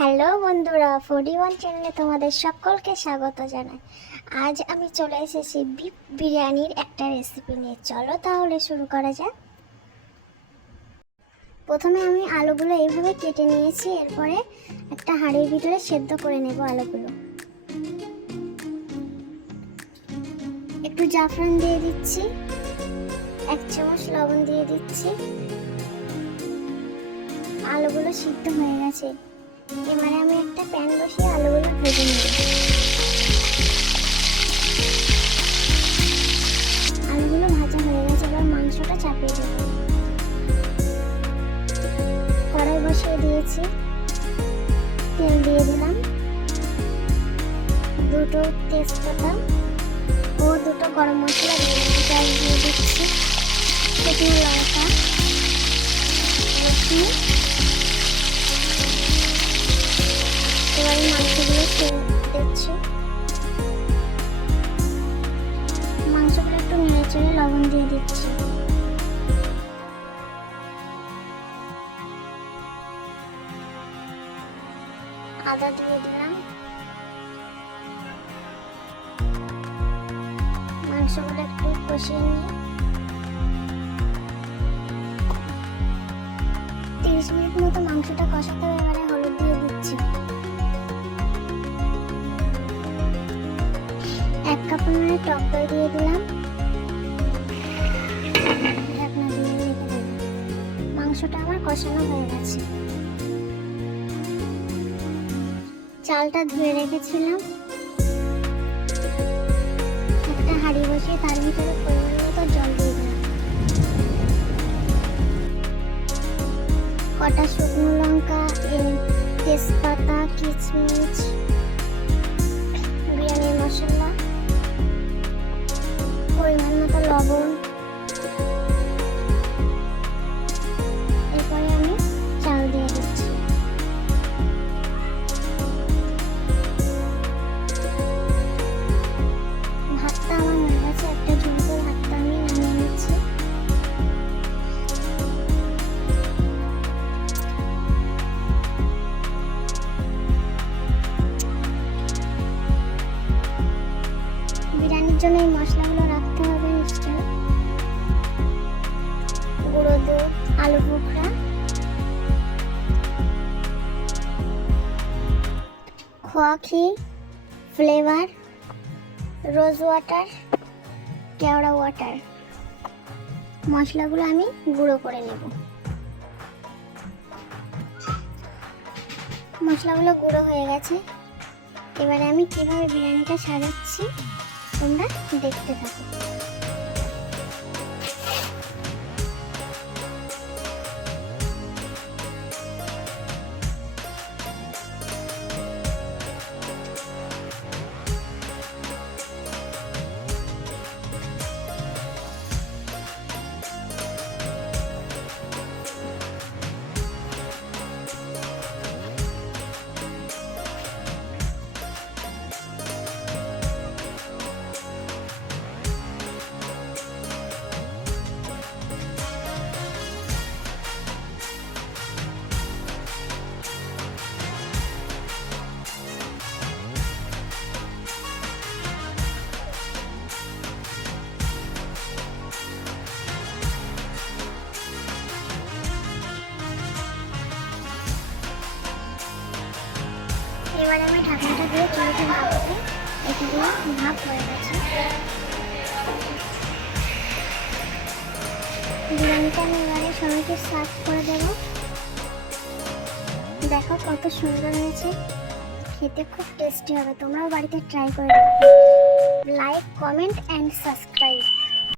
Hello বন্ধুরা forty one চ্যানেলে তোমাদের সকলকে স্বাগত জানাই। আজ আমি চলে এসেছি বিফ বিরিয়ানির একটা রেসিপি নিয়ে। চলো তাহলে শুরু করা যাক। প্রথমে আমি আলুগুলো এইভাবে কেটে নিয়েছি, এরপরে একটা হাঁড়ির ভিতরে সেদ্ধ করে নেব আলুগুলো। একটু জাফরান দিয়ে দিচ্ছি, এক চামচ লবণ দিয়ে দিচ্ছি। আলুগুলো সিদ্ধ হয়ে গেছে। এবারে আমি একটা প্যান বসিয়ে আলুগুলো ভেজে নেব। আলুগুলো ভাজা হয়ে গেছে, এবার মাংসটা চাপিয়ে দেব। কড়াই বসিয়ে দিয়েছি। তেল দিয়ে দিলাম। দুটো তেজপাতা ও দুটো গরম মশলা দিয়ে পেঁয়াজ দিয়ে দিচ্ছি। শুকনো লঙ্কা, রসুন মাংসগুলো দিচ্ছি মাংসগুলো একটু নেড়ে চেড়ে লবণ দিয়ে দিচ্ছি আদা দিয়ে দিলাম মাংসগুলো একটু কষিয়ে নিয়ে তিরিশ মিনিট মতো মাংসটা কষাতে হবে, এবারে হলুদ দিয়ে দিচ্ছি। কাপ টক দই দিয়ে দিলাম। ঢাকনা দিয়ে রেখে দিলাম। মাংসটা আমার কষানো হয়ে গেছে। চালটা ধুয়ে রেখেছিলাম। একটা হাঁড়ি বসিয়ে তার ভিতরে পরিমাণ মতো জল দিয়ে দিলাম। কটা শুকনো লঙ্কা তেজপাতা কিচমিচ লবণ এরপরে আমি চাল দিয়ে দিচ্ছি। ভাতটা আমার হয়ে গেছে, একটা ঝুড়িতে ভাতটা আমি নামিয়ে নিচ্ছি। বিরিয়ানির জন্য এই মশলাগুলো আলু বোখরা খোয়া ক্ষীর ফ্লেভার, রোজ ওয়াটার, কেওড়া ওয়াটার। মশলাগুলো আমি গুঁড়ো করে নেব। মশলাগুলো গুঁড়ো হয়ে গেছে। এবারে আমি কীভাবে বিরিয়ানিটা সাজাচ্ছি তোমরা দেখতে থাকো। এবারে আমি ঢাকনাটা দিয়ে চুলাতে ভাপতে দিলাম ভাপ হয়ে গেছে বিরিয়ানিটা আমি এবারে সবাইকে সার্ভ করে দেবো। দেখো কত সুন্দর হয়েছে। খেতে খুব টেস্টি হবে, তোমরাও বাড়িতে ট্রাই করে দেখো। Like comment and subscribe